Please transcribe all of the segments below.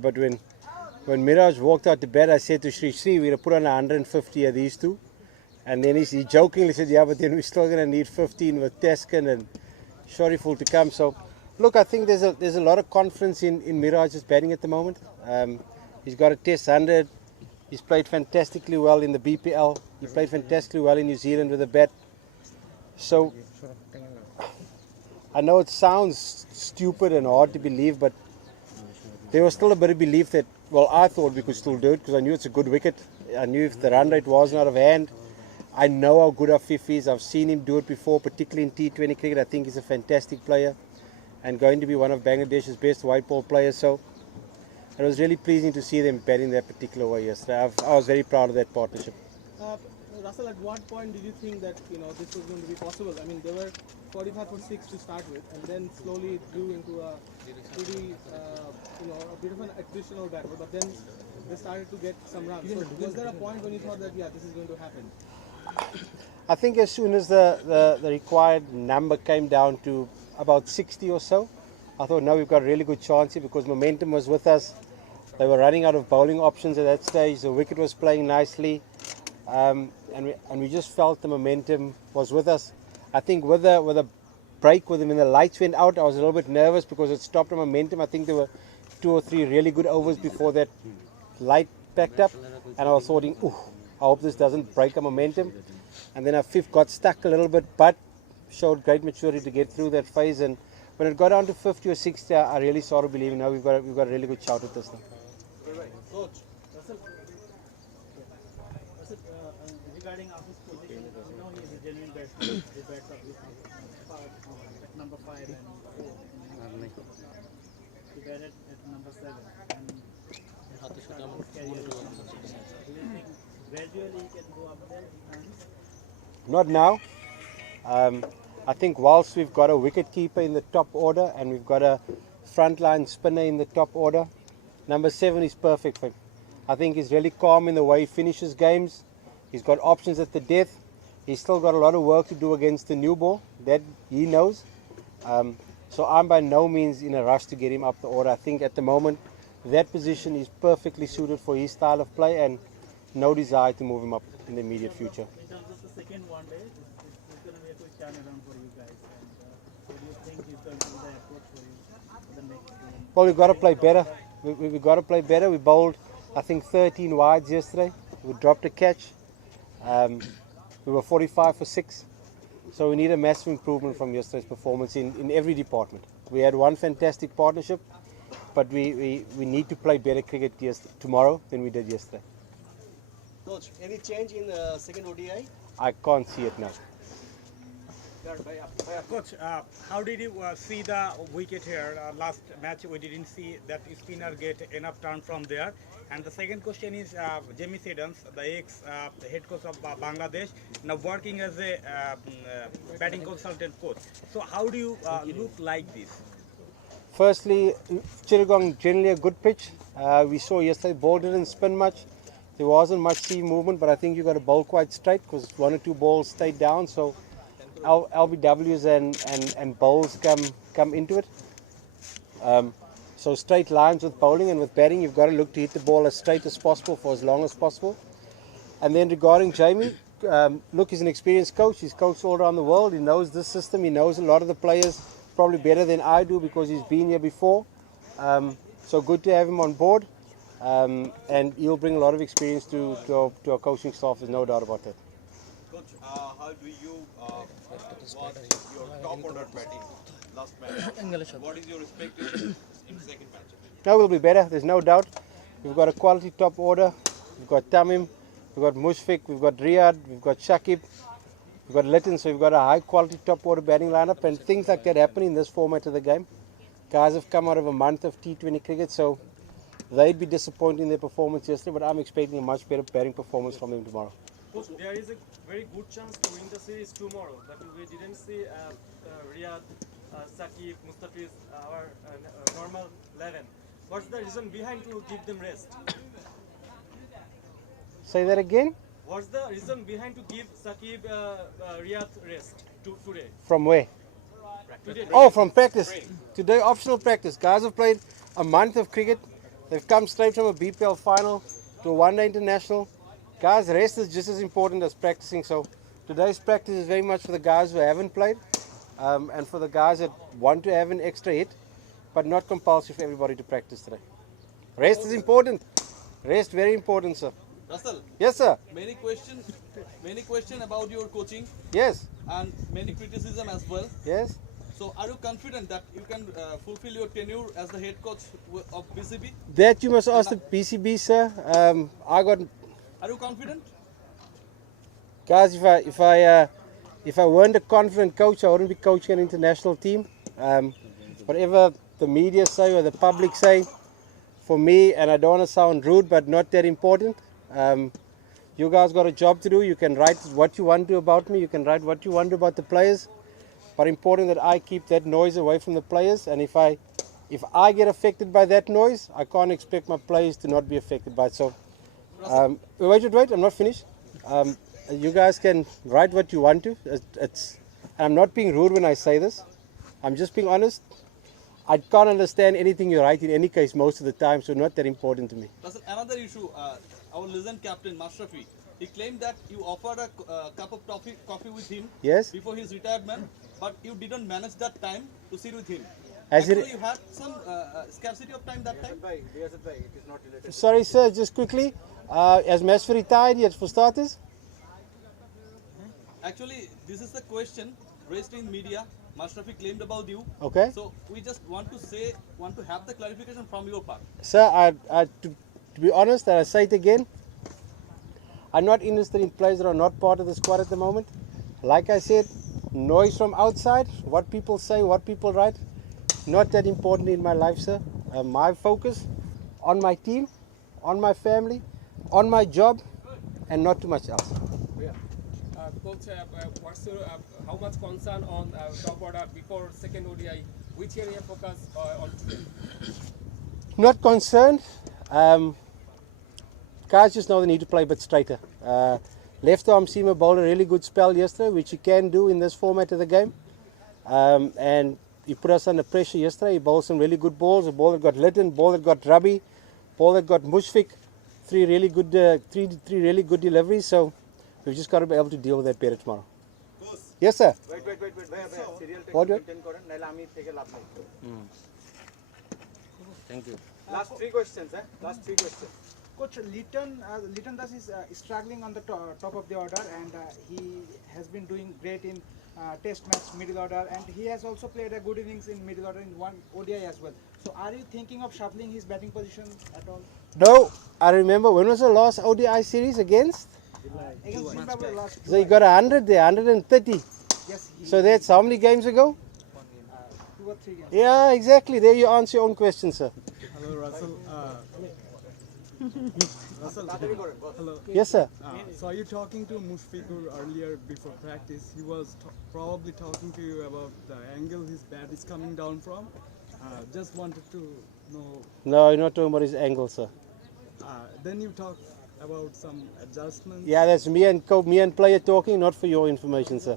But when Miraj walked out to bed, I said to Sri, we're going to put on 150 of these two. And then he jokingly said, yeah, but then we're still going to need 15 with Teskin and Shariful to come. So, look, I think there's a lot of confidence in Miraj's batting at the moment. He's got a Test 100. He's played fantastically well in the BPL. He played fantastically well in New Zealand with a bat. So, I know it sounds stupid and hard to believe, but there was still a bit of belief that, well, I thought we could still do it because I knew it's a good wicket. I knew if the run rate wasn't out of hand. I know how good Afif is. I've seen him do it before, particularly in T20 cricket. I think he's a fantastic player and going to be one of Bangladesh's best white ball players. So it was really pleasing to see them batting that particular way yesterday. I was very proud of that partnership. Russell, at what point did you think that this was going to be possible? I mean, they were 45 for 6 to start with, and then slowly grew into a pretty, a bit of an attritional battle. But then they started to get some runs. So was there a point when you thought that this is going to happen? I think as soon as the required number came down to about 60 or so, I thought, no, we've got a really good chance here because momentum was with us. They were running out of bowling options at that stage. The wicket was playing nicely. And we just felt the momentum was with us. I think with a break with him when the lights went out, I was a little bit nervous because it stopped the momentum. I think there were 2 or 3 really good overs before that light backed up. And I was thinking, I hope this doesn't break the momentum. And then our fifth got stuck a little bit, but showed great maturity to get through that phase. And when it got down to 50 or 60, I really started believing now we've got a really good shout at this now. Coach, regarding Afif's position, he is a genuine batsman. He bats up at number 5 and 4. He batted at number 7. Gradually he can go up there? Not now. I think whilst we've got a wicket keeper in the top order and we've got a frontline spinner in the top order, number 7 is perfect for him. I think he's really calm in the way he finishes games. He's got options at the death. He's still got a lot of work to do against the new ball. That he knows. So I'm by no means in a rush to get him up the order. I think at the moment that position is perfectly suited for his style of play and no desire to move him up in the immediate future. In terms of the second one day, it's going to be a quick turnaround for you guys. And what do you think is going to be the approach for you for the next game? Well, we've got to play better. We've got to play better. We bowled, I think, 13 wides yesterday. We dropped a catch. We were 45 for 6. So we need a massive improvement from yesterday's performance in every department. We had one fantastic partnership, but we need to play better cricket tomorrow than we did yesterday. Coach, any change in the second ODI? I can't see it now. Coach, how did you see the wicket here? Last match we didn't see that spinner get enough turn from there. And the second question is Jamie Sedans, the ex-head coach of Bangladesh, now working as a batting consultant coach. So how do you look like this? Firstly, Chittagong generally a good pitch. We saw yesterday ball didn't spin much. There wasn't much seam movement, but I think you got to bowl quite straight because 1 or 2 balls stayed down. So LBWs and bowls come into it. So straight lines with bowling and with batting, you've got to look to hit the ball as straight as possible for as long as possible. And then regarding Jamie, look, he's an experienced coach. He's coached all around the world. He knows this system. He knows a lot of the players probably better than I do because he's been here before. So good to have him on board. And he'll bring a lot of experience to our coaching staff. There's no doubt about that. Coach, how do you watch your top order batting last match? What is your expectation in the second match? No, we'll be better. There's no doubt. We've got a quality top order. We've got Tamim, we've got Mushfiq, we've got Riyad, we've got Shakib, we've got Litton. So we've got a high quality top order batting lineup, and things like that happen in this format of the game. Guys have come out of a month of T20 cricket, so they'd be disappointed in their performance yesterday, but I'm expecting a much better batting performance from them tomorrow. Coach, there is a very good chance to win the series tomorrow, but we didn't see Riyad, Shakib, Mustafiz, our normal 11. What's the reason behind to give them rest? Say that again? What's the reason behind to give Shakib, Riyad rest today? From where? Today. Oh, from practice. Today, optional practice. Guys have played a month of cricket. They've come straight from a BPL final to a one-day international. Guys, rest is just as important as practicing. So today's practice is very much for the guys who haven't played and for the guys that want to have an extra hit, but not compulsory for everybody to practice today. Rest is important. Rest very important, sir. Russell, Yes, sir. many questions about your coaching Yes. and many criticism as well. Yes. So are you confident that you can fulfill your tenure as the head coach of BCB? That you must ask the PCB, sir. Are you confident? Guys, if I weren't a confident coach, I wouldn't be coaching an international team. Whatever the media say or the public say, for me, and I don't want to sound rude, but not that important. You guys got a job to do. You can write what you want to about me. You can write what you want to about the players. But important that I keep that noise away from the players. And if I get affected by that noise, I can't expect my players to not be affected by it. So, wait, I'm not finished. You guys can write what you want to. I'm not being rude when I say this. I'm just being honest. I can't understand anything you write in any case most of the time, so not that important to me. Russell, another issue, our legend captain Mashrafi, he claimed that you offered a cup of coffee with him Yes? before his retirement, but you didn't manage that time to sit with him. Has it- Actually, you had some scarcity of time that time. Sorry, sir, just quickly. Has Mashrafi retired yet, for starters? Actually, this is the question raised in media. Mashrafi claimed about you. Okay. So we just want to have the clarification from your part. Sir, to be honest, and I say it again, I'm not interested in players that are not part of the squad at the moment. Like I said, noise from outside, what people say, what people write, not that important in my life, sir. My focus on my team, on my family, on my job, and not too much else. Coach, what's your how much concern on top order before second ODI? Which area focus on today? Not concerned. Guys just know they need to play a bit straighter. Left arm seamer bowled a really good spell yesterday, which he can do in this format of the game. And he put us under pressure yesterday. He bowled some really good balls. A ball that got Litton, ball that got Rabi, ball that got Mushfiq. Three really good deliveries. So we've just got to be able to deal with that better tomorrow. Yes, sir. Wait. What? Thank you. Last three questions, Last three questions. Coach, Litton Das is struggling on the top of the order, and he has been doing great in test match middle order, and he has also played a good innings in middle order in one ODI as well. So are you thinking of shuffling his batting position at all? No. I remember, when was the last ODI series against? Against Zimbabwe last. So he got 100 there, 130. Yes, So that's how many games ago? 2 or 3 games. Yeah, exactly. There you answer your own question, sir. Hello, Russell. Russell. Hello. Yes, sir. So you talking to Mushfiqur earlier before practice? He was probably talking to you about the angle his bat is coming down from. Just wanted to know. No, you're not talking about his angle, sir. Then you talked about some adjustments. Yeah, that's me and player talking, not for your information, sir.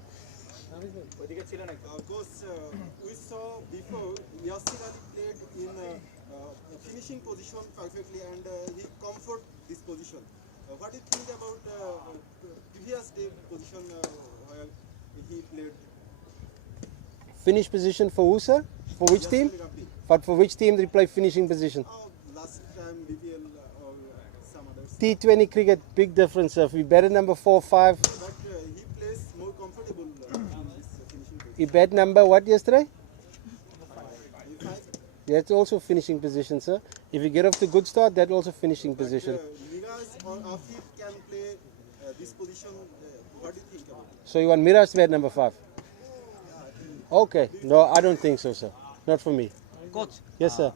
Coach, we saw before Yasir Ali played in finishing position perfectly, and he comfort this position. What do you think about previous day position where he played? Finish position for who, sir? For which team? But for which team did he play finishing position? Last time BPL or some others. T20 cricket, big difference, sir. If we batted number 4, 5. But he plays more comfortable in this finishing position. He bat number what yesterday? 5. That's also finishing position, sir. If you get off to a good start, that's also finishing position. Miraj or Afif can play this position. What do you think about it? So you want Miraj to bat number 5? Okay. No, I don't think so, sir. Not for me. Coach. Yes, sir.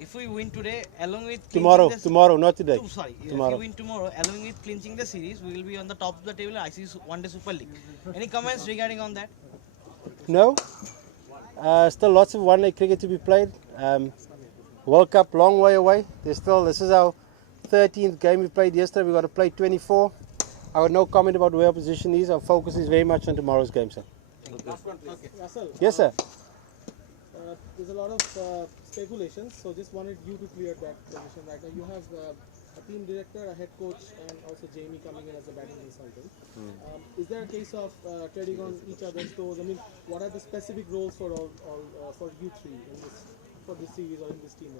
If we win today, along with Tomorrow, not today. Tomorrow. If we win tomorrow, along with clinching the series, we will be on the top of the table in ICC One Day Super League. Any comments regarding on that? No. Still lots of one-day cricket to be played. World Cup, long way away. This is our 13th game we played yesterday. We've got to play 24. I got no comment about where our position is. Our focus is very much on tomorrow's game, sir. Russell, Yes, sir. there's a lot of speculations, so just wanted you to clear that position right now. You have a team director, a head coach, and also Jamie coming in as a batting consultant. Is there a case of treading on each other's toes? I mean, what are the specific roles for for you three in this series or in this team?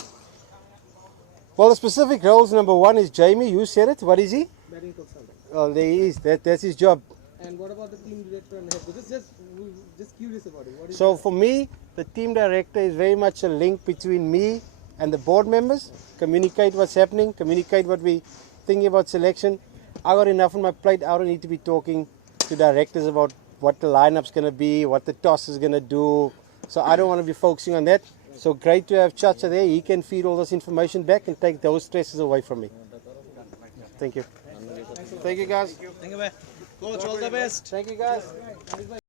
Well, the specific roles, number one is Jamie. You said it. What is he? Batting consultant. Well, there he is. That's his job. And what about the team director and head coach? Just curious about it. What is So for me, the team director is very much a link between me and the board members. Communicate what's happening, communicate what we thinking about selection. I got enough on my plate. I don't need to be talking to directors about what the lineup's going to be, what the toss is going to do. So I don't want to be focusing on that. So great to have Chacha there. He can feed all this information back and take those stresses away from me. Thank you. Thank you, guys. Thank you, bye. Coach, all the best. Thank you, guys.